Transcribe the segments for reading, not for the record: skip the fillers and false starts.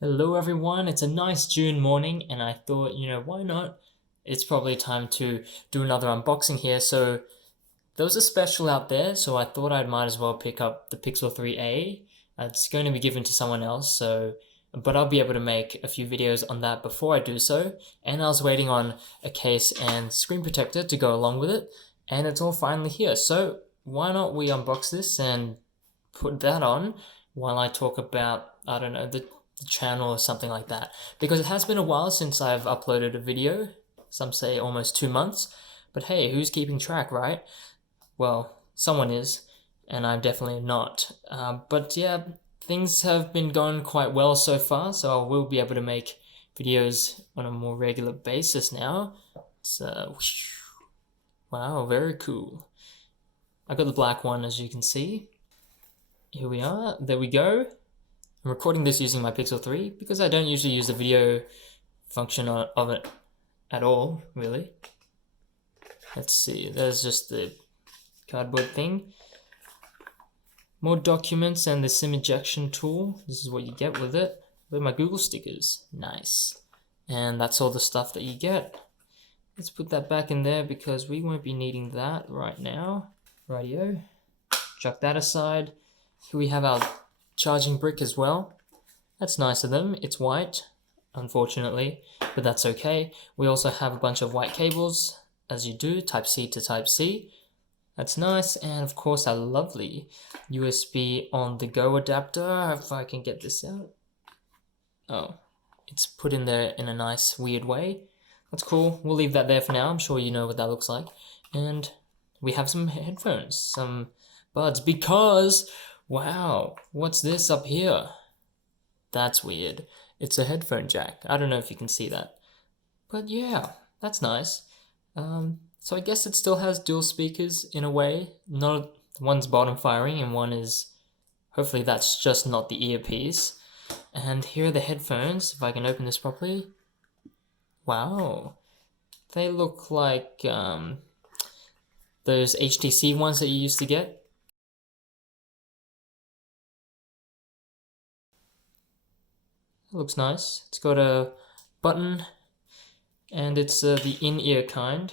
Hello everyone, it's a nice June morning and I thought, why not? It's probably time to do another unboxing here. So there was a special out there, so I thought I might as well pick up the Pixel 3a. It's going to be given to someone else, but I'll be able to make a few videos on that before I do so. And I was waiting on a case and screen protector to go along with it, and it's all finally here. So why not we unbox this and put that on while I talk about, I don't know, the channel or something like that, because it has been a while since I've uploaded a video. Some say almost 2 months, but hey, who's keeping track, right? Well, someone is, and I'm definitely not. But yeah, things have been going quite well so far, so I will be able to make videos on a more regular basis now. So wow, very cool. I got the black one, as you can see. Here we are, there we go. I'm recording this using my Pixel 3 because I don't usually use the video function of it at all, really. Let's see, there's just the cardboard thing. More documents and the SIM ejection tool. This is what you get with it. With my Google stickers. Nice. And that's all the stuff that you get. Let's put that back in there because we won't be needing that right now. Rightio. Chuck that aside. Here we have our charging brick as well. That's nice of them. It's white, unfortunately, but that's okay. We also have a bunch of white cables, as you do, type C to type C. That's nice, and of course our lovely USB on the go adapter, if I can get this out. Oh, it's put in there in a nice weird way. That's cool. We'll leave that there for now. I'm sure you know what that looks like. And we have some headphones, some buds, because wow, what's this up here? That's weird. It's a headphone jack. I don't know if you can see that. But yeah, that's nice. So I guess it still has dual speakers in a way. Not one's bottom firing and one is, hopefully that's just not the earpiece. And here are the headphones, if I can open this properly. Wow. They look like those HTC ones that you used to get. Looks nice. It's got a button and it's the in-ear kind.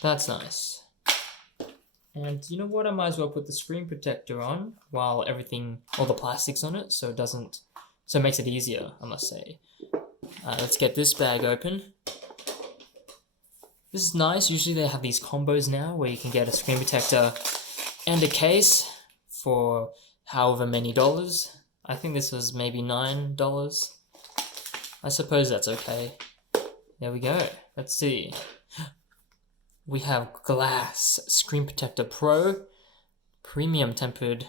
That's nice. And you know what? I might as well put the screen protector on while all the plastic's on it, so it makes it easier, I must say. Let's get this bag open. This is nice. Usually they have these combos now where you can get a screen protector and a case for however many dollars. I think this was maybe $9. I suppose that's okay. There we go. Let's see. We have glass screen protector pro, premium tempered,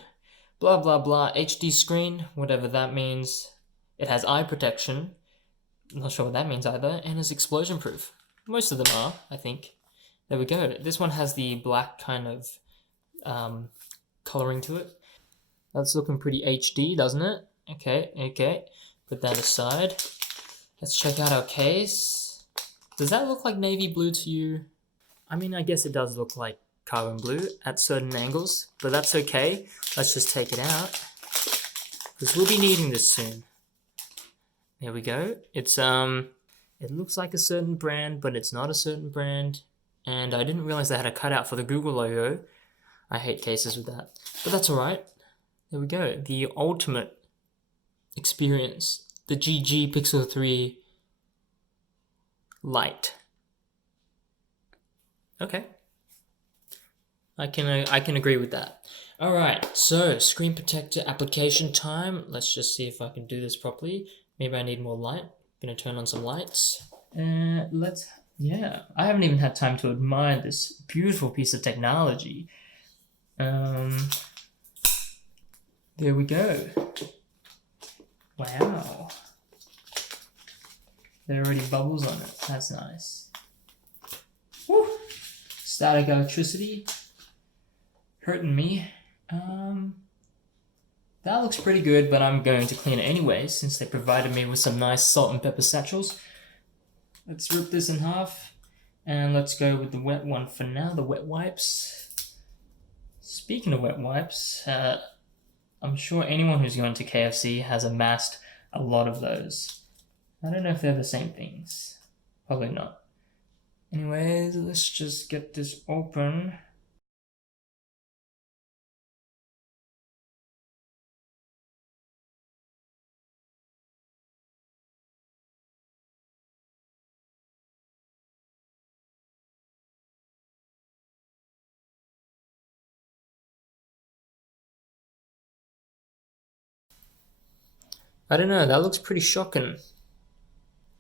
blah blah blah, HD screen, whatever that means. It has eye protection. I'm not sure what that means either, and is explosion proof. Most of them are, I think. There we go. This one has the black kind of coloring to it. That's looking pretty HD, doesn't it? Okay. Put that aside. Let's check out our case. Does that look like navy blue to you? I mean, I guess it does look like carbon blue at certain angles, but that's okay. Let's just take it out, because we'll be needing this soon. There we go. It looks like a certain brand, but it's not a certain brand. And I didn't realize they had a cutout for the Google logo. I hate cases with that, but that's alright. There we go. The ultimate experience. The GG Pixel 3 Lite. Okay. I can agree with that. Alright, so screen protector application time. Let's just see if I can do this properly. Maybe I need more light. Gonna turn on some lights. Yeah, I haven't even had time to admire this beautiful piece of technology. There we go. Wow. There are already bubbles on it. That's nice. Woo! Static electricity. Hurting me. That looks pretty good, but I'm going to clean it anyway, since they provided me with some nice salt and pepper satchels. Let's rip this in half. And let's go with the wet one for now, the wet wipes. Speaking of wet wipes, I'm sure anyone who's going to KFC has amassed a lot of those. I don't know if they're the same things. Probably not. Anyways, let's just get this open. I don't know, that looks pretty shocking.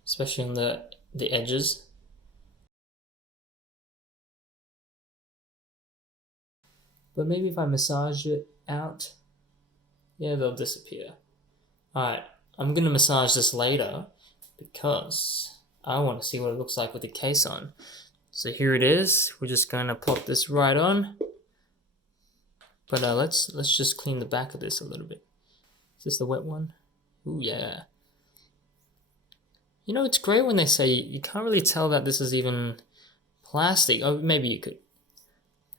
Especially on the edges. But maybe if I massage it out, yeah, they'll disappear. Alright, I'm gonna massage this later because I want to see what it looks like with the case on. So here it is. We're just gonna pop this right on. But let's just clean the back of this a little bit. Is this the wet one? Ooh, yeah. You know, it's great when they say you can't really tell that this is even plastic. Oh, maybe you could.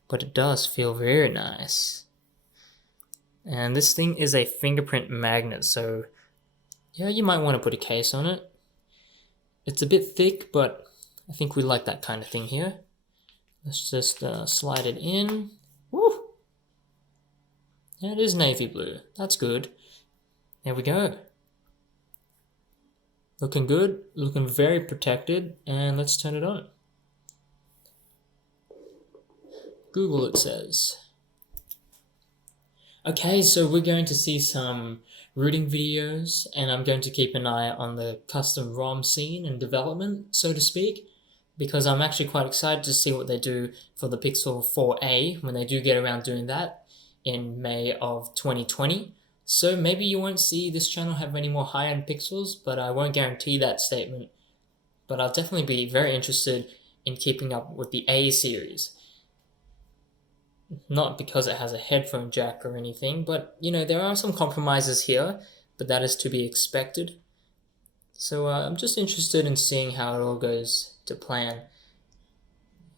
But it does feel very nice. And this thing is a fingerprint magnet, so yeah, you might want to put a case on it. It's a bit thick, but I think we like that kind of thing here. Let's just slide it in. Woo! Yeah, it is navy blue. That's good. There we go. Looking good, looking very protected, and let's turn it on. Google, it says. Okay, so we're going to see some routing videos, and I'm going to keep an eye on the custom ROM scene and development, so to speak, because I'm actually quite excited to see what they do for the Pixel 4a when they do get around doing that in May of 2020. So maybe you won't see this channel have any more high-end pixels, but I won't guarantee that statement. But I'll definitely be very interested in keeping up with the A series. Not because it has a headphone jack or anything, but you know, there are some compromises here, but that is to be expected. So I'm just interested in seeing how it all goes to plan.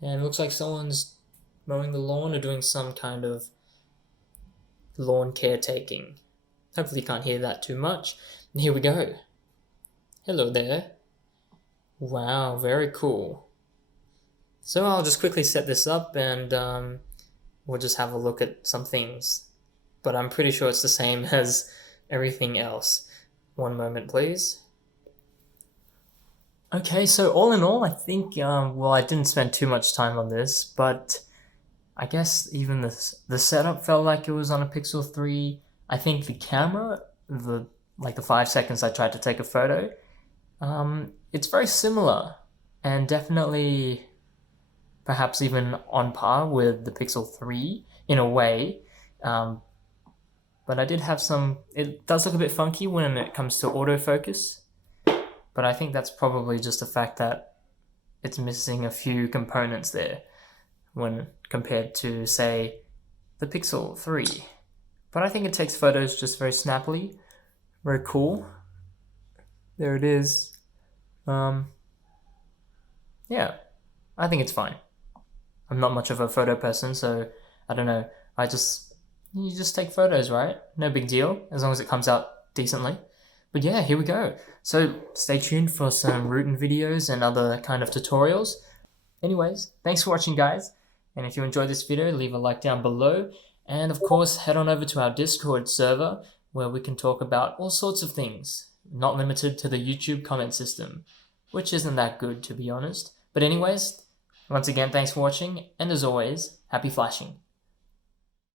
And it looks like someone's mowing the lawn or doing some kind of lawn caretaking. Hopefully you can't hear that too much. And here we go. Hello there. Wow, very cool. So I'll just quickly set this up and we'll just have a look at some things. But I'm pretty sure it's the same as everything else. One moment, please. Okay, so all in all, I think, well, I didn't spend too much time on this, but I guess even the setup felt like it was on a Pixel 3. I think the camera, the 5 seconds I tried to take a photo, it's very similar and definitely perhaps even on par with the Pixel 3 in a way. But I did have it does look a bit funky when it comes to autofocus, but I think that's probably just the fact that it's missing a few components there when compared to, say, the Pixel 3. But I think it takes photos just very snappily, very cool. There it is. Yeah, I think it's fine. I'm not much of a photo person, so I don't know. You just take photos, right? No big deal, as long as it comes out decently. But yeah, here we go. So stay tuned for some routing videos and other kind of tutorials. Anyways, thanks for watching, guys. And if you enjoyed this video, leave a like down below. And of course, head on over to our Discord server where we can talk about all sorts of things, not limited to the YouTube comment system, which isn't that good, to be honest. But anyways, once again, thanks for watching, and as always, happy flashing.